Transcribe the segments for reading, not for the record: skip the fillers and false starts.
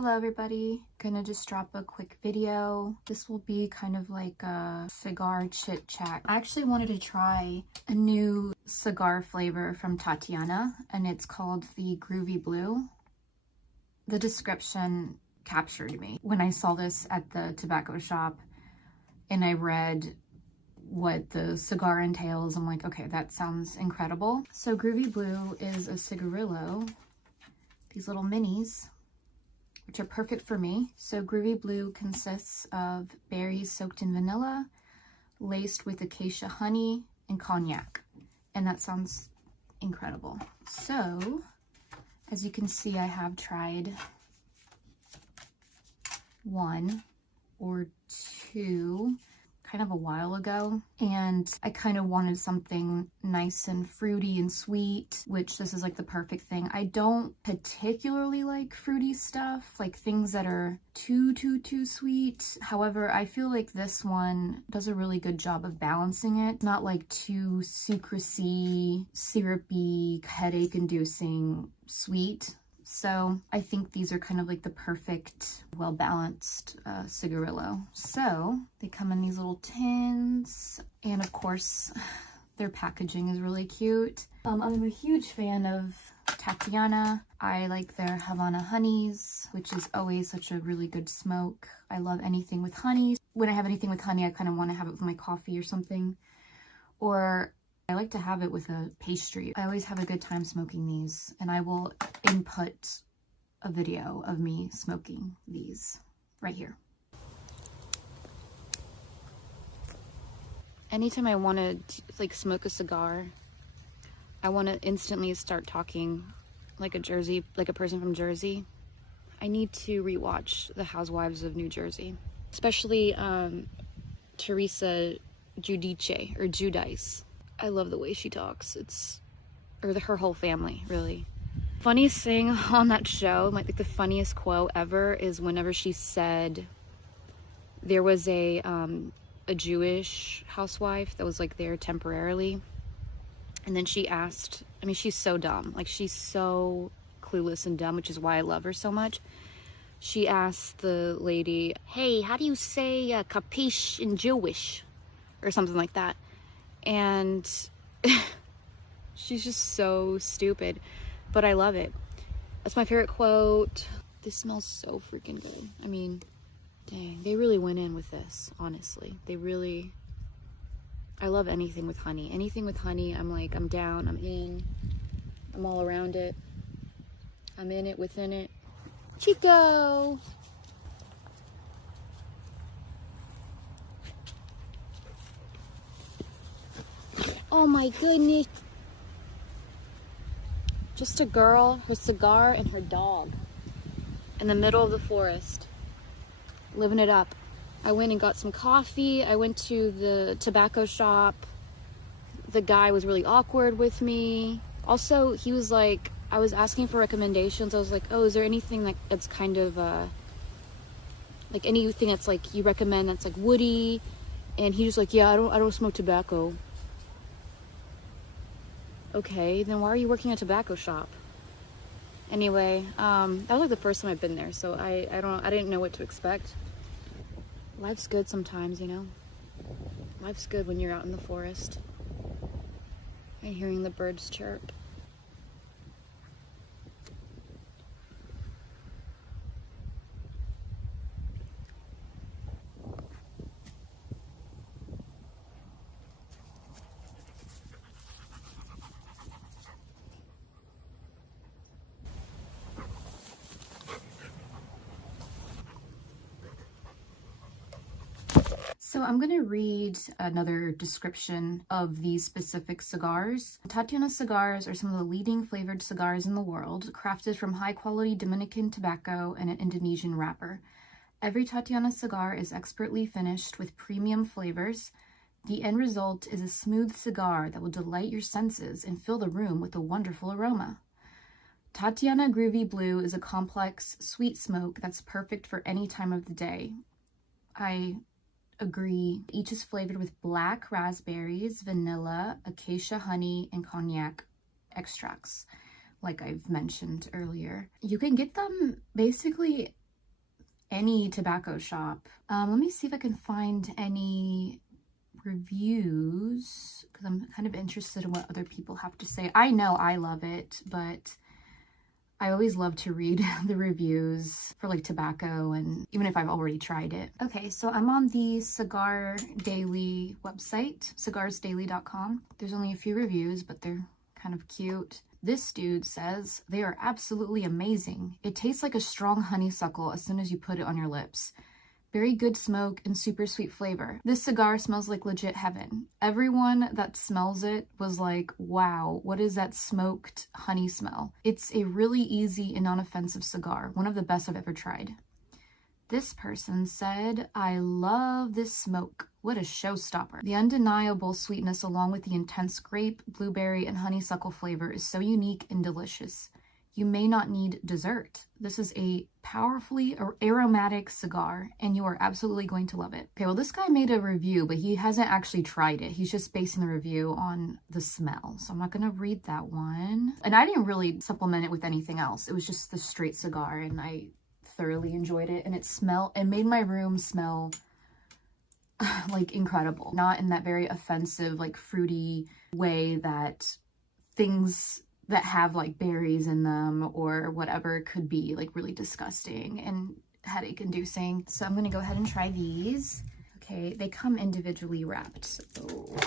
Hello everybody, gonna just drop a quick video. This will be kind of like a cigar chit chat. I actually wanted to try a new cigar flavor from Tatiana and it's called the Groovy Blue. The description captured me. When I saw this at the tobacco shop and I read what the cigar entails, I'm like, okay, that sounds incredible. So Groovy Blue is a cigarillo, these little minis, which are perfect for me. So Groovy Blue consists of berries soaked in vanilla, laced with acacia honey and cognac. And that sounds incredible. So, as you can see, I have tried one or two kind of a while ago, and I kind of wanted something nice and fruity and sweet, which this is like the perfect thing. I don't particularly like fruity stuff, like things that are too sweet. However, I feel like this one does a really good job of balancing it. Not like too citrusy, syrupy, headache-inducing sweet. So I think these are kind of like the perfect, well-balanced cigarillo. So they come in these little tins, and of course, their packaging is really cute. I'm a huge fan of Tatiana. I like their Havana honeys, which is always such a really good smoke. I love anything with honey. When I have anything with honey, I kind of want to have it with my coffee or something. Or I like to have it with a pastry. I always have a good time smoking these, and I will input a video of me smoking these right here. Anytime I want to like smoke a cigar, I want to instantly start talking like a person from Jersey. I need to rewatch The Housewives of New Jersey, especially Teresa Giudice. I love the way she talks. Her whole family, really. Funniest thing on that show, like the funniest quote ever, is whenever she said there was a Jewish housewife that was like there temporarily, and then she asked, I mean, she's so dumb, like she's so clueless and dumb, which is why I love her so much. She asked the lady, hey, how do you say capiche in Jewish? Or something like that. And she's just so stupid, but I love it. That's my favorite quote. This smells so freaking good. I mean, dang, they really went in with this, honestly. I love anything with honey. Anything with honey, I'm like, I'm down, I'm in, I'm all around it. I'm in it, within it. Chico! Oh my goodness. Just a girl, her cigar, and her dog in the middle of the forest, living it up. I went and got some coffee. I went to the tobacco shop. The guy was really awkward with me. Also, he was like, I was asking for recommendations. I was like, oh, is there anything that's kind of like anything that's like you recommend that's like woody? And he was like, yeah, I don't smoke tobacco. Okay, then why are you working at a tobacco shop? Anyway, that was like the first time I've been there, so I didn't know what to expect. Life's good sometimes, you know? Life's good when you're out in the forest and hearing the birds chirp. So I'm going to read another description of these specific cigars. Tatiana cigars are some of the leading flavored cigars in the world, crafted from high-quality Dominican tobacco and an Indonesian wrapper. Every Tatiana cigar is expertly finished with premium flavors. The end result is a smooth cigar that will delight your senses and fill the room with a wonderful aroma. Tatiana Groovy Blue is a complex, sweet smoke that's perfect for any time of the day. I agree. Each is flavored with black raspberries, vanilla, acacia honey, and cognac extracts, like I've mentioned earlier. You can get them basically any tobacco shop. Let me see if I can find any reviews, because I'm kind of interested in what other people have to say. I know I love it, but I always love to read the reviews for like tobacco, and even if I've already tried it. Okay, so I'm on the Cigar Daily website, cigarsdaily.com. There's only a few reviews, but they're kind of cute. This dude says, they are absolutely amazing. It tastes like a strong honeysuckle as soon as you put it on your lips. Very good smoke and super sweet flavor. This cigar smells like legit heaven. Everyone that smells it was like, wow, what is that smoked honey smell? It's a really easy and non-offensive cigar. One of the best I've ever tried. This person said, I love this smoke. What a showstopper. The undeniable sweetness along with the intense grape, blueberry, and honeysuckle flavor is so unique and delicious. You may not need dessert. This is a powerfully aromatic cigar, and you are absolutely going to love it. Okay, well, this guy made a review, but he hasn't actually tried it. He's just basing the review on the smell, so I'm not gonna read that one. And I didn't really supplement it with anything else. It was just the straight cigar, and I thoroughly enjoyed it. And it made my room smell like incredible. Not in that very offensive, like fruity way that things that have like berries in them or whatever could be like really disgusting and headache inducing. So I'm gonna go ahead and try these. Okay, they come individually wrapped, so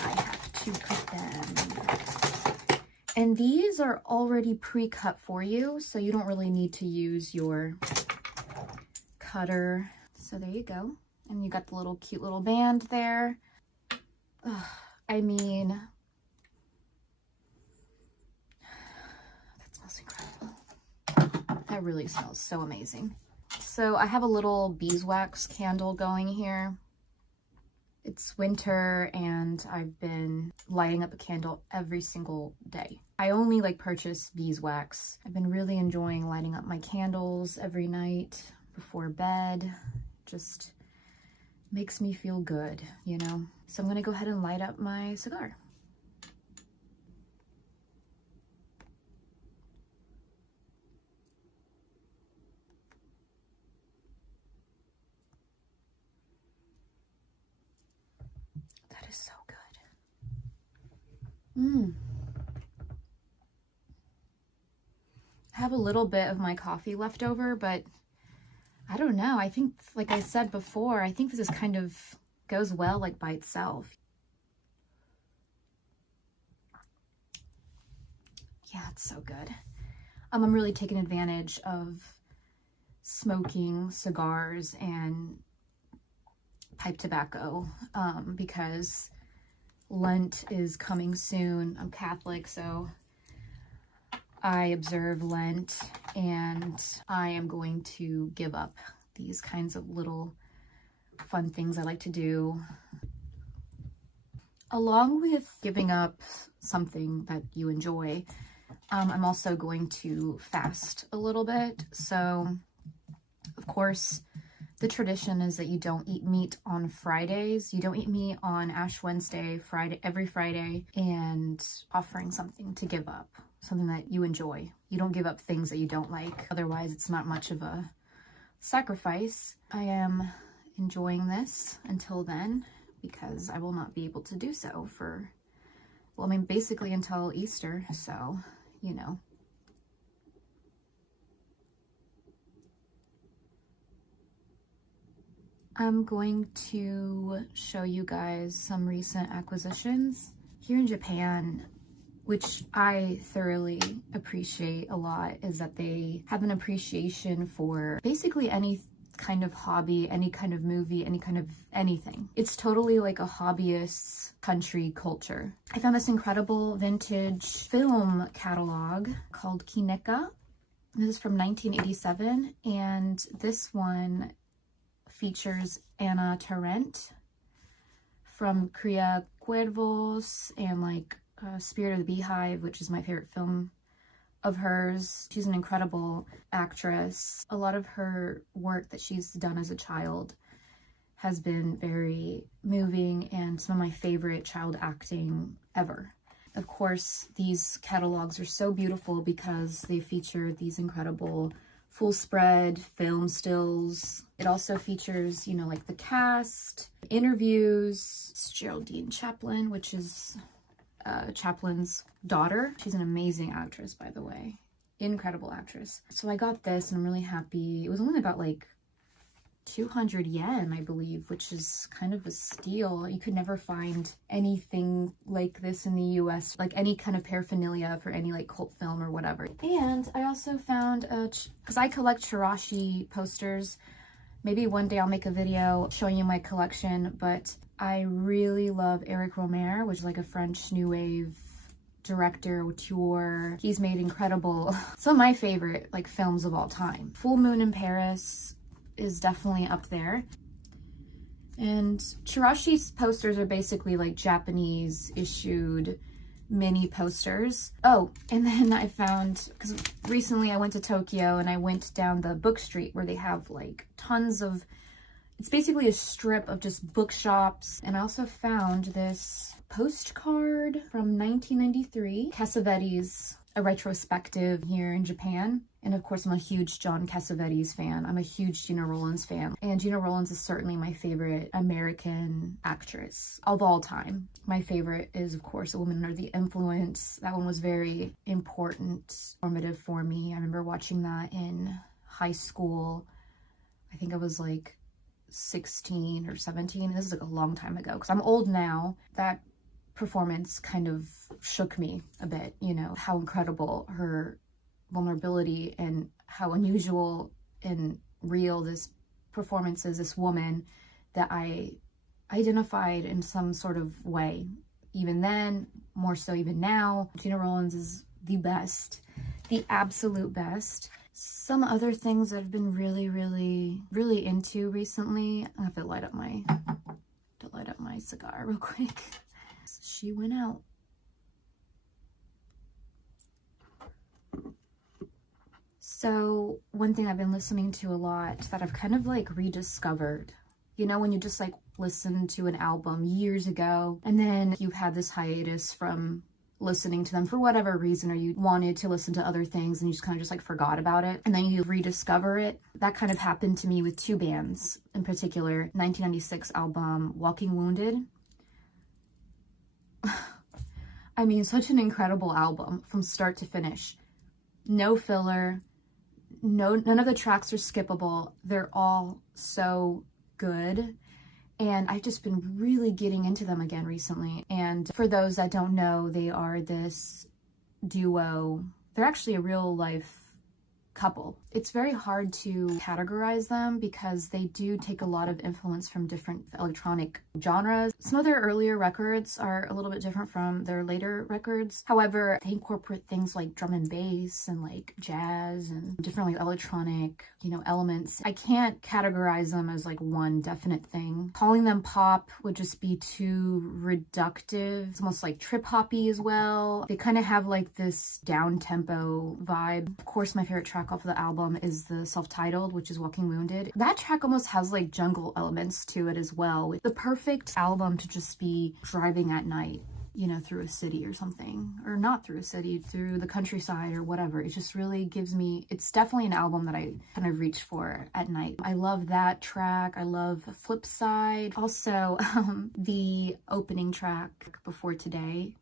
I have to cut them. And these are already pre-cut for you, so you don't really need to use your cutter. So there you go. And you got the little cute little band there. Ugh, I mean, incredible. That really smells so amazing. So I have a little beeswax candle going here. It's winter and I've been lighting up a candle every single day. I only like purchase beeswax. I've been really enjoying lighting up my candles every night before bed. Just makes me feel good, you know? So I'm gonna go ahead and light up my cigar. That is so good. I have a little bit of my coffee left over, but I don't know. I think, like I said before, I think this is kind of goes well like by itself. Yeah, it's so good. I'm really taking advantage of smoking cigars and pipe tobacco because Lent is coming soon. I'm Catholic, so I observe Lent, and I am going to give up these kinds of little fun things I like to do. Along with giving up something that you enjoy, I'm also going to fast a little bit. So, of course, the tradition is that you don't eat meat on Fridays. You don't eat meat on Ash Wednesday, every Friday, and offering something to give up, something that you enjoy. You don't give up things that you don't like. Otherwise, it's not much of a sacrifice. I am enjoying this until then because I will not be able to do so for, well, I mean, basically until Easter. So, you know. I'm going to show you guys some recent acquisitions here in Japan, which I thoroughly appreciate a lot, is that they have an appreciation for basically any kind of hobby, any kind of movie, any kind of anything. It's totally like a hobbyist's country culture. I found this incredible vintage film catalog called Kineka. This is from 1987, and this one features Anna Torrent from Cría Cuervos and like Spirit of the Beehive, which is my favorite film of hers. She's an incredible actress. A lot of her work that she's done as a child has been very moving and some of my favorite child acting ever. Of course, these catalogs are so beautiful because they feature these incredible full spread film stills. It also features, you know, like the cast, interviews. It's Geraldine Chaplin, which is Chaplin's daughter. She's an amazing actress, by the way. Incredible actress. So I got this and I'm really happy. It was only about like 200 yen, I believe, which is kind of a steal. You could never find anything like this in the US, like any kind of paraphernalia for any like cult film or whatever. And I also found, because I collect Chirashi posters, maybe one day I'll make a video showing you my collection, but I really love Eric Romer, which is like a French new wave director, auteur. He's made incredible, some of my favorite like films of all time. Full Moon in Paris is definitely up there. And Chirashi's posters are basically like Japanese issued mini posters. Oh, and then I found, because recently I went to Tokyo and I went down the book street where they have like tons of, it's basically a strip of just bookshops. And I also found this postcard from 1993, Cassavetes, a retrospective here in Japan. And of course, I'm a huge John Cassavetes fan. I'm a huge Gina Rowlands fan. And Gina Rowlands is certainly my favorite American actress of all time. My favorite is, of course, A Woman Under the Influence. That one was very important, formative for me. I remember watching that in high school. I think I was like 16 or 17. This is like a long time ago because I'm old now. That performance kind of shook me a bit, you know, how incredible her vulnerability and how unusual and real this performance is, this woman that I identified in some sort of way. Even then, more so even now, Gina Rowlands is the best, the absolute best. Some other things that I've been really into recently. I have to light up my cigar real quick. She went out. So one thing I've been listening to a lot that I've kind of like rediscovered, you know, when you just like listen to an album years ago and then you've had this hiatus from listening to them for whatever reason, or you wanted to listen to other things and you just kind of just like forgot about it, and then you rediscover it. That kind of happened to me with two bands in particular. 1996 album Walking Wounded. I mean, such an incredible album from start to finish. No filler. None of the tracks are skippable. They're all so good. And I've just been really getting into them again recently. And for those that don't know, they are this duo. They're actually a real life couple. It's very hard to categorize them because they do take a lot of influence from different electronic genres. Some of their earlier records are a little bit different from their later records. However, they incorporate things like drum and bass and like jazz and different like electronic, you know, elements. I can't categorize them as like one definite thing. Calling them pop would just be too reductive. It's almost like trip hoppy as well. They kind of have like this down tempo vibe. Of course, my favorite track off of the album is the self-titled, which is Walking Wounded. That track almost has like jungle elements to it as well. The perfect album to just be driving at night, you know, through a city or something, or not through a city, through the countryside or whatever. It just really gives me, it's definitely an album that I kind of reach for at night. I love that track. I love Flip Side. Also, the opening track, Before Today,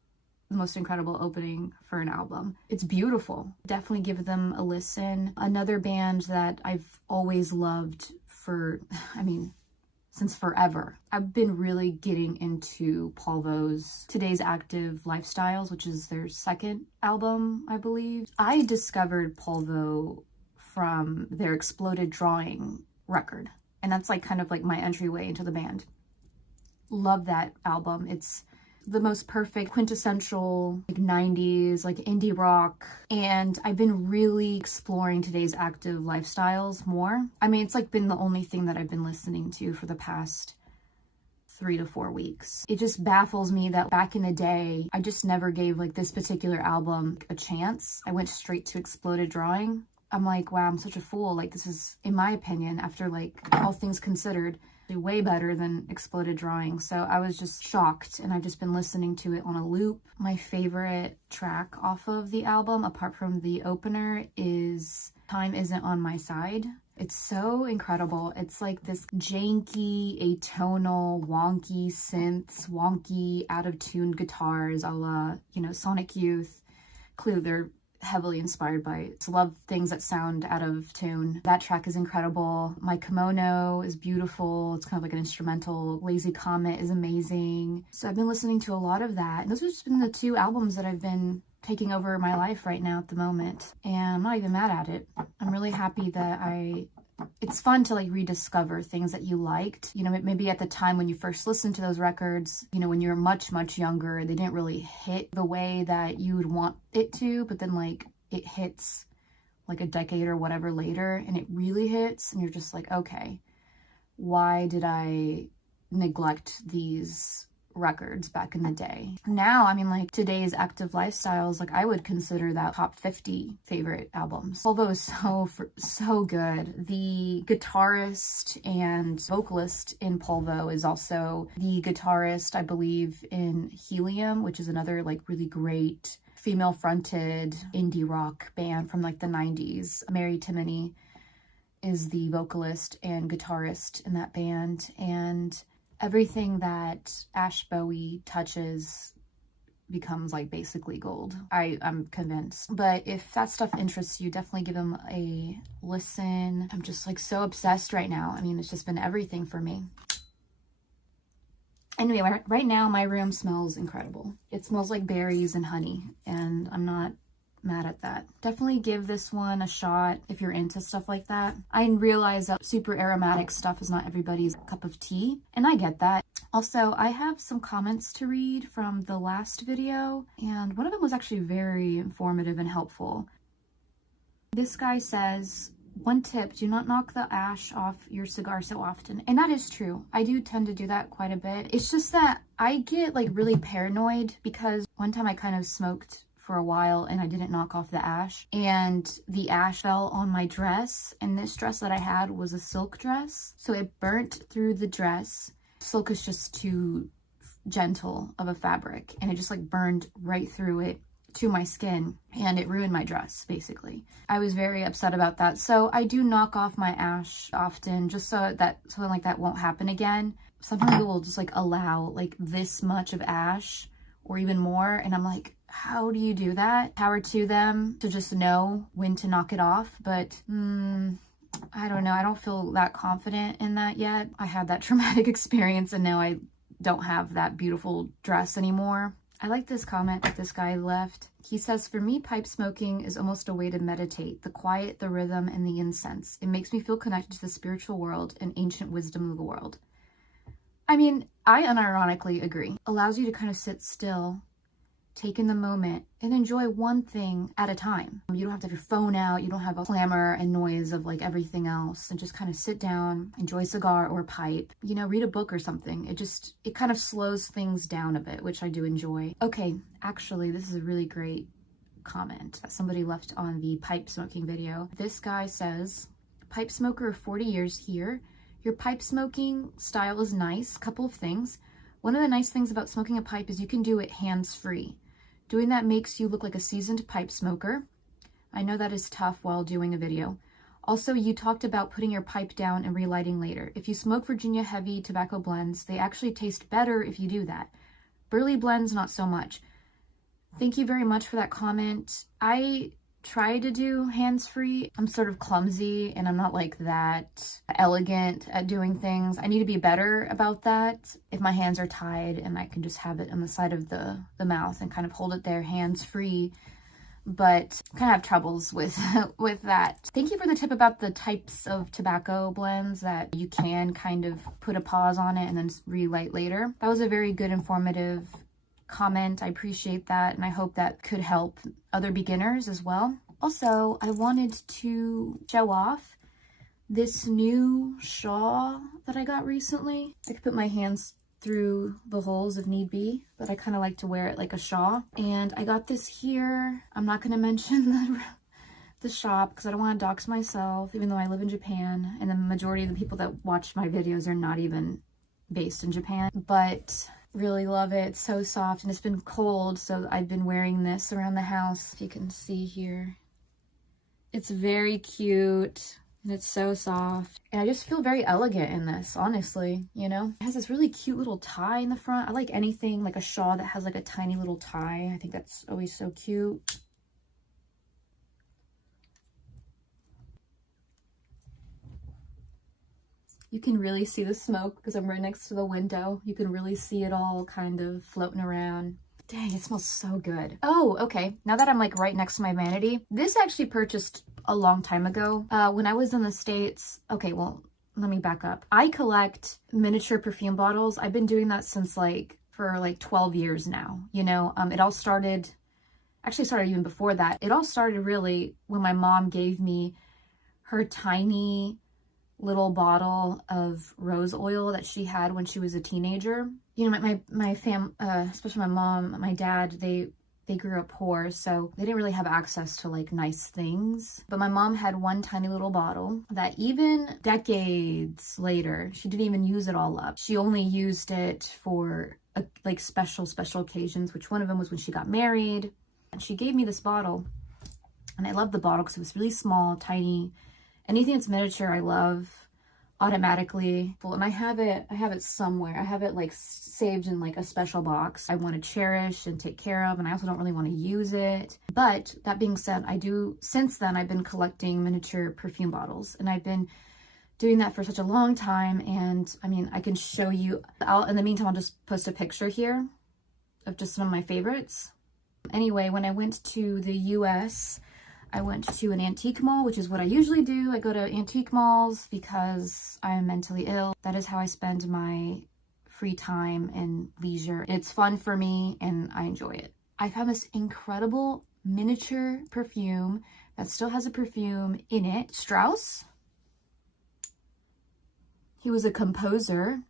the most incredible opening for an album. It's beautiful. Definitely give them a listen. Another band that I've always loved for, I mean, since forever. I've been really getting into Polvo's Today's Active Lifestyles, which is their second album, I believe. I discovered Polvo from their Exploded Drawing record, and that's like kind of like my entryway into the band. Love that album. It's the most perfect quintessential like 90s like indie rock, and I've been really exploring Today's Active Lifestyles more. I mean, it's like been the only thing that I've been listening to for the past 3 to 4 weeks. It just baffles me that back in the day I just never gave like this particular album a chance. I went straight to Exploded Drawing. I'm like, wow, I'm such a fool. Like, this is, in my opinion, after like all things considered, way better than Exploded Drawing. So I was just shocked, and I've just been listening to it on a loop. My favorite track off of the album, apart from the opener, is Time Isn't on My Side. It's so incredible. It's like this janky, atonal, wonky synths, wonky, out-of-tune guitars a la, you know, Sonic Youth. Clearly they're heavily inspired by it. I love things that sound out of tune. That track is incredible. My Kimono is beautiful. It's kind of like an instrumental. Lazy Comet is amazing. So I've been listening to a lot of that. And those have just been the 2 albums that I've been taking over my life right now at the moment. And I'm not even mad at it. I'm really happy that it's fun to like rediscover things that you liked. You know, maybe at the time when you first listened to those records, you know, when you're much, much younger, they didn't really hit the way that you would want it to, but then like it hits like a decade or whatever later and it really hits and you're just like, okay, why did I neglect these records back in the day? Now, I mean, like today's active lifestyles, like I would consider that top 50 favorite albums. Polvo is so good. The guitarist and vocalist in Polvo is also the guitarist, I believe, in Helium, which is another like really great female fronted indie rock band from like the 90s. Mary Timony is the vocalist and guitarist in that band, and everything that Ash Bowie touches becomes like basically gold. I'm convinced. But if that stuff interests you, definitely give them a listen. I'm just like so obsessed right now. I mean, it's just been everything for me. Anyway, right now my room smells incredible. It smells like berries and honey, and I'm not mad at that. Definitely give this one a shot if you're into stuff like that. I realize that super aromatic stuff is not everybody's cup of tea, and I get that. Also, I have some comments to read from the last video, and one of them was actually very informative and helpful. This guy says, "One tip, do not knock the ash off your cigar so often." And that is true. I do tend to do that quite a bit. It's just that I get like really paranoid because one time I kind of smoked for a while and I didn't knock off the ash, and the ash fell on my dress, and this dress that I had was a silk dress, so it burnt through the dress. Silk is just too gentle of a fabric, and it just like burned right through it to my skin, and it ruined my dress basically. I was very upset about that, so I do knock off my ash often just so that something like that won't happen again. Some people will just like allow like this much of ash or even more, and I'm like, how do you do that? Power to them to just know when to knock it off, but I don't know. I don't feel that confident in that yet. I had that traumatic experience and now I don't have that beautiful dress anymore. I like this comment that this guy left. He says, "For me, pipe smoking is almost a way to meditate. The quiet, the rhythm, and the incense. It makes me feel connected to the spiritual world and ancient wisdom of the world." I mean, I unironically agree. Allows you to kind of sit still, take in the moment, and enjoy one thing at a time. You don't have to have your phone out, you don't have a clamor and noise of like everything else, and just kind of sit down, enjoy a cigar or a pipe, you know, read a book or something. It kind of slows things down a bit, which I do enjoy. Okay, actually, this is a really great comment that somebody left on the pipe smoking video. This guy says, "Pipe smoker of 40 years here. Your pipe smoking style is nice. Couple of things. One of the nice things about smoking a pipe is you can do it hands-free. Doing that makes you look like a seasoned pipe smoker. I know that is tough while doing a video. Also, you talked about putting your pipe down and relighting later. If you smoke Virginia heavy tobacco blends, they actually taste better if you do that. Burley blends, not so much." Thank you very much for that comment. I try to do hands-free. I'm sort of clumsy and I'm not like that elegant at doing things. I need to be better about that. If my hands are tied and I can just have it on the side of the mouth and kind of hold it there hands-free, but kind of have troubles with with that. Thank you for the tip about the types of tobacco blends that you can kind of put a pause on it and then relight later. That was a very good, informative comment. I appreciate that, and I hope that could help other beginners as well. Also, I wanted to show off this new shawl that I got recently. I could put my hands through the holes if need be, but I kind of like to wear it like a shawl. And I got this here. I'm not going to mention the shop because I don't want to dox myself, even though I live in Japan, and the majority of the people that watch my videos are not even based in Japan. But really love it. It's so soft, and it's been cold, so I've been wearing this around the house. If you can see here, it's very cute. And it's so soft. And I just feel very elegant in this, honestly, you know? It has this really cute little tie in the front. I like anything like a shawl that has like a tiny little tie. I think that's always so cute. You can really see the smoke because I'm right next to the window. You can really see it all kind of floating around. Dang, it smells so good. Oh, okay. Now that I'm like right next to my vanity, this I actually purchased a long time ago. When I was in the States, okay, well, let me back up. I collect miniature perfume bottles. I've been doing that since for 12 years now. You know, it all started, actually started even before that. It all started really when my mom gave me her tiny little bottle of rose oil that she had when she was a teenager. You know, my fam, especially my mom, my dad, they grew up poor, so they didn't really have access to like nice things. But my mom had one tiny little bottle that even decades later, she didn't even use it all up. She only used it for like special occasions, which one of them was when she got married. And she gave me this bottle, and I love the bottle because it was really small, tiny. Anything that's miniature, I love automatically. And I have it somewhere. I have it like saved in like a special box I want to cherish and take care of, and I also don't really want to use it. But that being said, since then I've been collecting miniature perfume bottles, and I've been doing that for such a long time. And I mean, I can show you, in the meantime, I'll just post a picture here of just some of my favorites. Anyway, when I went to the US, I went to an antique mall, which is what I usually do. I go to antique malls because I am mentally ill. That is how I spend my free time and leisure. It's fun for me and I enjoy it. I found this incredible miniature perfume that still has a perfume in it. Strauss. He was a composer,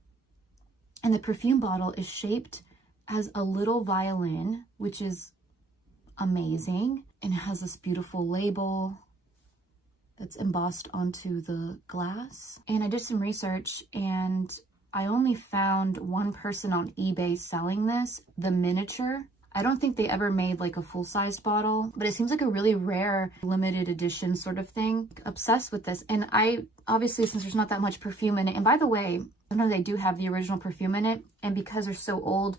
and the perfume bottle is shaped as a little violin, which is amazing. And it has this beautiful label that's embossed onto the glass. And I did some research, and I only found one person on eBay selling this, the miniature. I don't think they ever made like a full-sized bottle, but it seems like a really rare limited edition sort of thing. Obsessed with this. And I, obviously, since there's not that much perfume in it, and by the way, I know they do have the original perfume in it, and because they're so old,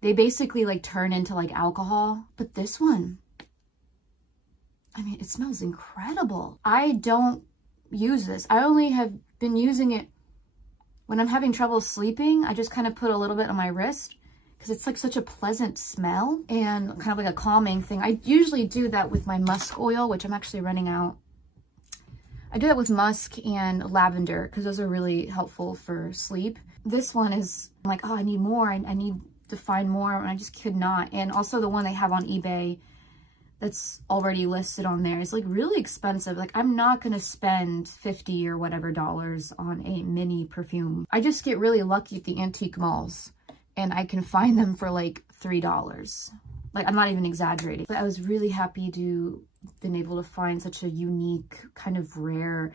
they basically like turn into like alcohol. But this one, I mean, it smells incredible. I don't use this. I only have been using it when I'm having trouble sleeping. I just kind of put a little bit on my wrist because it's like such a pleasant smell and kind of like a calming thing. I usually do that with my musk oil, which I'm actually running out. I do that with musk and lavender because those are really helpful for sleep. This one is, I'm like, oh, I need more. I need to find more, and I just could not. And also the one they have on eBay that's already listed on there is like really expensive. Like, I'm not gonna spend $50 or whatever dollars on a mini perfume. I just get really lucky at the antique malls and I can find them for like $3. Like, I'm not even exaggerating. But I was really happy to been able to find such a unique, kind of rare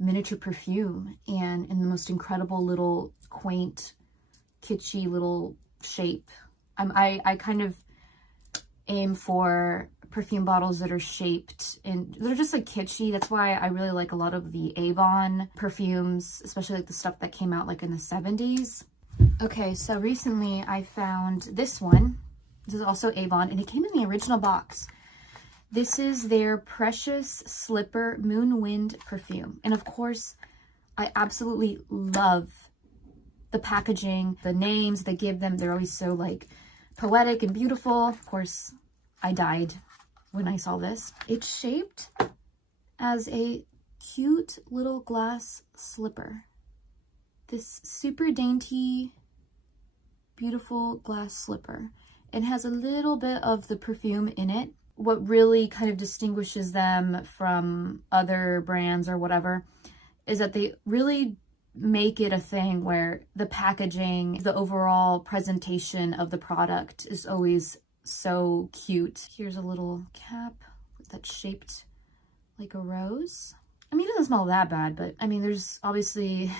miniature perfume, and in the most incredible little quaint, kitschy little shape. I kind of aim for perfume bottles that are shaped and they're just like kitschy. That's why I really like a lot of the Avon perfumes, especially like the stuff that came out like in the 70s. Okay, so recently I found this one. This is also Avon, and it came in the original box. This is their Precious Slipper Moonwind perfume. And of course, I absolutely love the packaging, the names they give them. They're always so like poetic and beautiful. Of course, I died when I saw this. It's shaped as a cute little glass slipper. This super dainty, beautiful glass slipper. It has a little bit of the perfume in it. What really kind of distinguishes them from other brands or whatever is that they really make it a thing where the packaging, the overall presentation of the product is always so cute. Here's a little cap that's shaped like a rose. I mean, it doesn't smell that bad, but I mean, there's obviously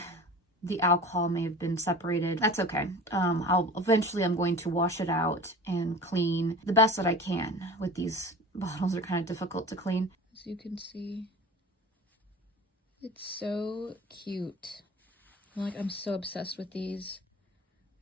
the alcohol may have been separated. That's okay. I'm going to wash it out and clean the best that I can. With these bottles, are kind of difficult to clean. As you can see, It's so cute. I'm so obsessed with these.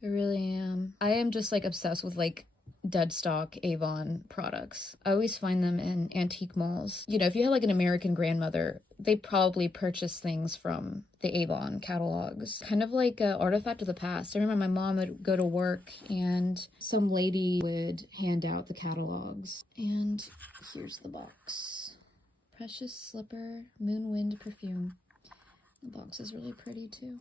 I really am. I am just like obsessed with like dead stock Avon products. I always find them in antique malls. You know, if you had like an American grandmother, they probably purchased things from the Avon catalogs. Kind of like an artifact of the past. I remember my mom would go to work and some lady would hand out the catalogs. And here's the box. Precious Slipper Moonwind perfume. The box is really pretty too.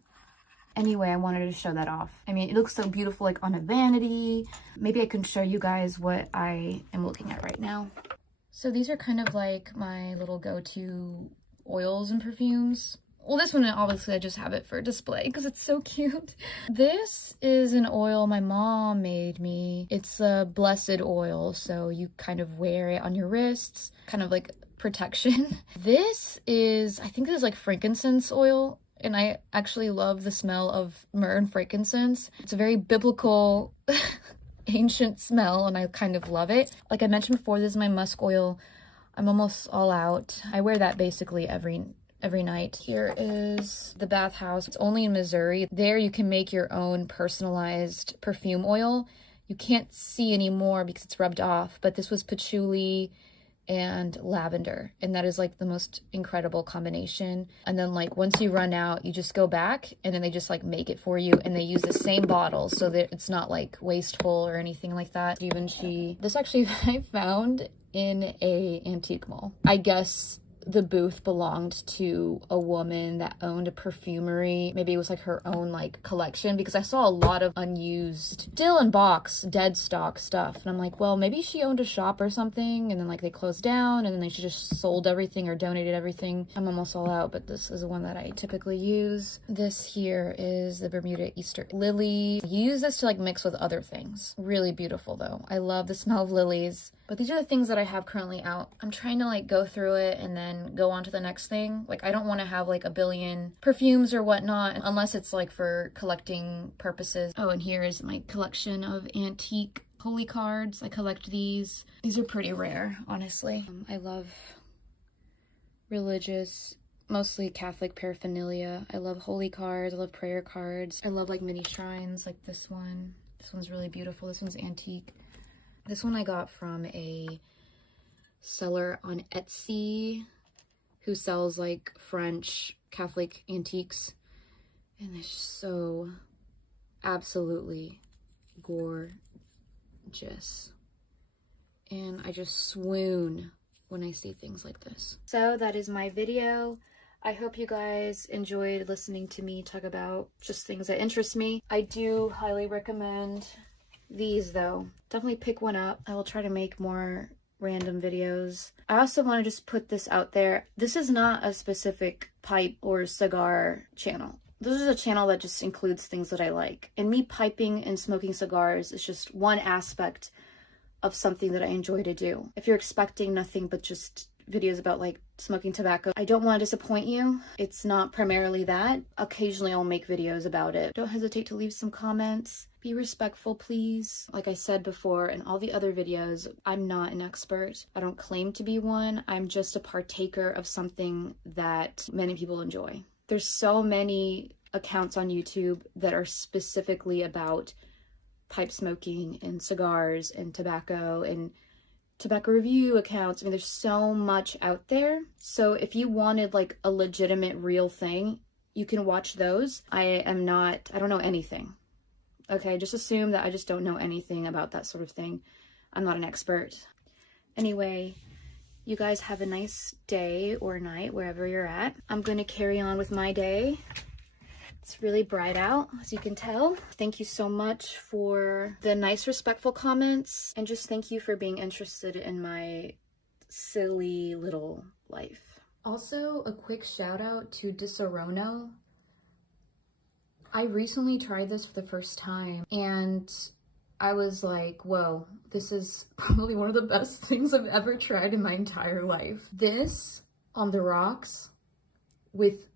Anyway, I wanted to show that off. I mean, it looks so beautiful like on a vanity. Maybe I can show you guys what I am looking at right now. So these are kind of like my little go-to oils and perfumes. Well, this one, obviously, I just have it for display because it's so cute. This is an oil my mom made me. It's a blessed oil, so you kind of wear it on your wrists, kind of like protection. This is, I think this is like frankincense oil. And I actually love the smell of myrrh and frankincense. It's a very biblical, ancient smell, and I kind of love it. Like I mentioned before, this is my musk oil. I'm almost all out. I wear that basically every night. Here is the bathhouse. It's only in Missouri. There you can make your own personalized perfume oil. You can't see anymore because it's rubbed off, but this was patchouli and lavender, and that is like the most incredible combination. And then like once you run out, you just go back and then they just like make it for you, and they use the same bottle so that it's not like wasteful or anything like that. This actually I found in a antique mall. I guess the booth belonged to a woman that owned a perfumery. Maybe it was like her own like collection, because I saw a lot of unused, still in box, dead stock stuff. And I'm like, well, maybe she owned a shop or something, and then like they closed down, and then they just sold everything or donated everything. I'm almost all out, but this is the one that I typically use. This here is the Bermuda Easter Lily. You use this to like mix with other things. Really beautiful though. I love the smell of lilies. But these are the things that I have currently out. I'm trying to like go through it and then go on to the next thing. Like I don't want to have like a billion perfumes or whatnot unless it's like for collecting purposes. Oh, and here is my collection of antique holy cards. I collect these. These are pretty rare, honestly. I love religious, mostly Catholic paraphernalia. I love holy cards. I love prayer cards. I love like mini shrines like this one. This one's really beautiful. This one's antique. This one I got from a seller on Etsy who sells like French Catholic antiques. And it's so absolutely gorgeous. And I just swoon when I see things like this. So that is my video. I hope you guys enjoyed listening to me talk about just things that interest me. I do highly recommend these though. Definitely pick one up. I will try to make more random videos. I also want to just put this out there. This is not a specific pipe or cigar channel. This is a channel that just includes things that I like. And me piping and smoking cigars is just one aspect of something that I enjoy to do. If you're expecting nothing but just videos about like smoking tobacco, I don't want to disappoint you. It's not primarily that. Occasionally I'll make videos about it. Don't hesitate to leave some comments. Be respectful, please. Like I said before in all the other videos, I'm not an expert. I don't claim to be one. I'm just a partaker of something that many people enjoy. There's so many accounts on YouTube that are specifically about pipe smoking and cigars and tobacco review accounts. I mean, there's so much out there. So if you wanted like a legitimate real thing, you can watch those. I don't know anything. Okay, just assume that I just don't know anything about that sort of thing. I'm not an expert. Anyway, you guys have a nice day or night wherever you're at. I'm going to carry on with my day. It's really bright out, as you can tell. Thank you so much for the nice, respectful comments, and just thank you for being interested in my silly little life. Also, a quick shout out to Disaronno. I recently tried this for the first time, and I was like, whoa, this is probably one of the best things I've ever tried in my entire life. This on the rocks with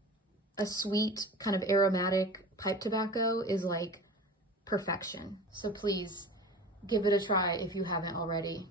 a sweet kind of aromatic pipe tobacco is like perfection. So please give it a try if you haven't already.